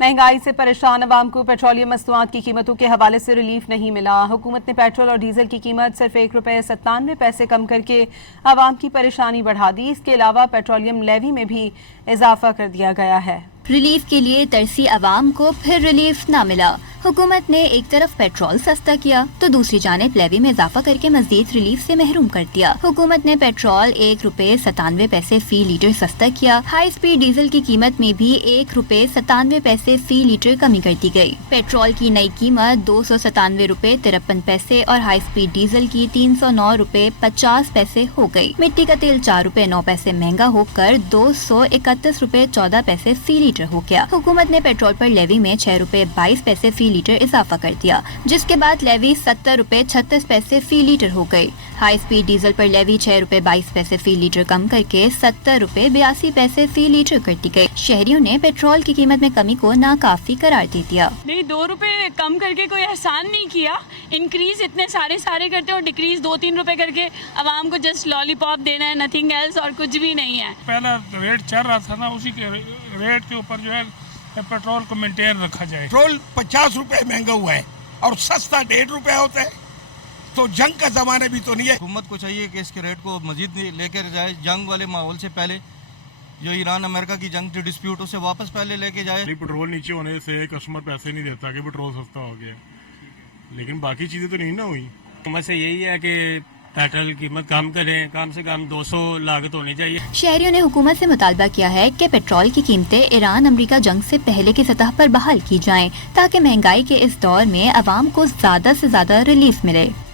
महंगाई से परेशान अवाम को पेट्रोलियम मसनूआत की कीमतों के हवाले से रिलीफ नहीं मिला। हुकूमत ने पेट्रोल और डीजल की कीमत सिर्फ ₹1.97 कम करके अवाम की परेशानी बढ़ा दी। इसके अलावा पेट्रोलियम लेवी में भी इजाफा कर दिया गया है। रिलीफ के लिए तरसी अवाम को फिर रिलीफ न मिला। हुकूमत ने एक तरफ पेट्रोल सस्ता किया तो दूसरी जानिब लेवी में इजाफा करके मजीद रिलीफ से महरूम कर दिया। हुकूमत ने पेट्रोल ₹1.97 फी लीटर सस्ता किया। हाई स्पीड डीजल की कीमत में भी ₹1.97 फी लीटर कमी कर दी गई। पेट्रोल की नई कीमत ₹297.53 और हाई स्पीड डीजल की ₹309.50 हो गई। मिट्टी का तेल ₹4.09 महंगा होकर ₹231.14 फी लीटर हो गया। हुकूमत ने पेट्रोल पर लेवी में ₹6.22 फी लीटर इजाफा कर दिया, जिसके बाद लेवी ₹70.36 फी लीटर हो गई। हाई स्पीड डीजल पर लेवी ₹6.22 फी लीटर कम करके ₹70.82 फी लीटर कर दी गई। शहरियों ने पेट्रोल की कीमत में कमी को नाकाफी करार दे दिया। नहीं, ₹2 कम करके कोई एहसान नहीं किया। इंक्रीज इतने सारे करते और डिक्रीज ₹2-3 करके अवाम को जस्ट लॉलीपॉप देना है, नथिंग एल्स, और कुछ भी नहीं है। पहला रेट चल रहा था ना, उसी के रेट के ऊपर जो है पेट्रोल को मेंटेन रखा जाए। पेट्रोल ₹50 महंगा हुआ है और सस्ता ₹1.5 होता है, तो जंग का जमाना भी तो नहीं है। हुकूमत को चाहिए कि इसके रेट को मजीद लेकर जाए। जंग वाले माहौल से पहले जो ईरान अमेरिका की जंग थी डिस्प्यूट, उसे वापस पहले लेके जाए। पेट्रोल नीचे होने से कस्टमर पैसे नहीं देता कि पेट्रोल सस्ता हो गया, लेकिन बाकी चीजें तो नहीं ना हुई। हुकूमत से यही है कि पेट्रोल की कीमत कम करें, कम से कम 200 लागत होनी चाहिए। शहरियों ने हुकूमत से मुतालबा किया है कि पेट्रोल की कीमतें ईरान अमेरिका जंग से पहले की सतह पर बहाल की जाएं, ताकि महंगाई के इस दौर में अवाम को ज्यादा से ज्यादा रिलीफ मिले।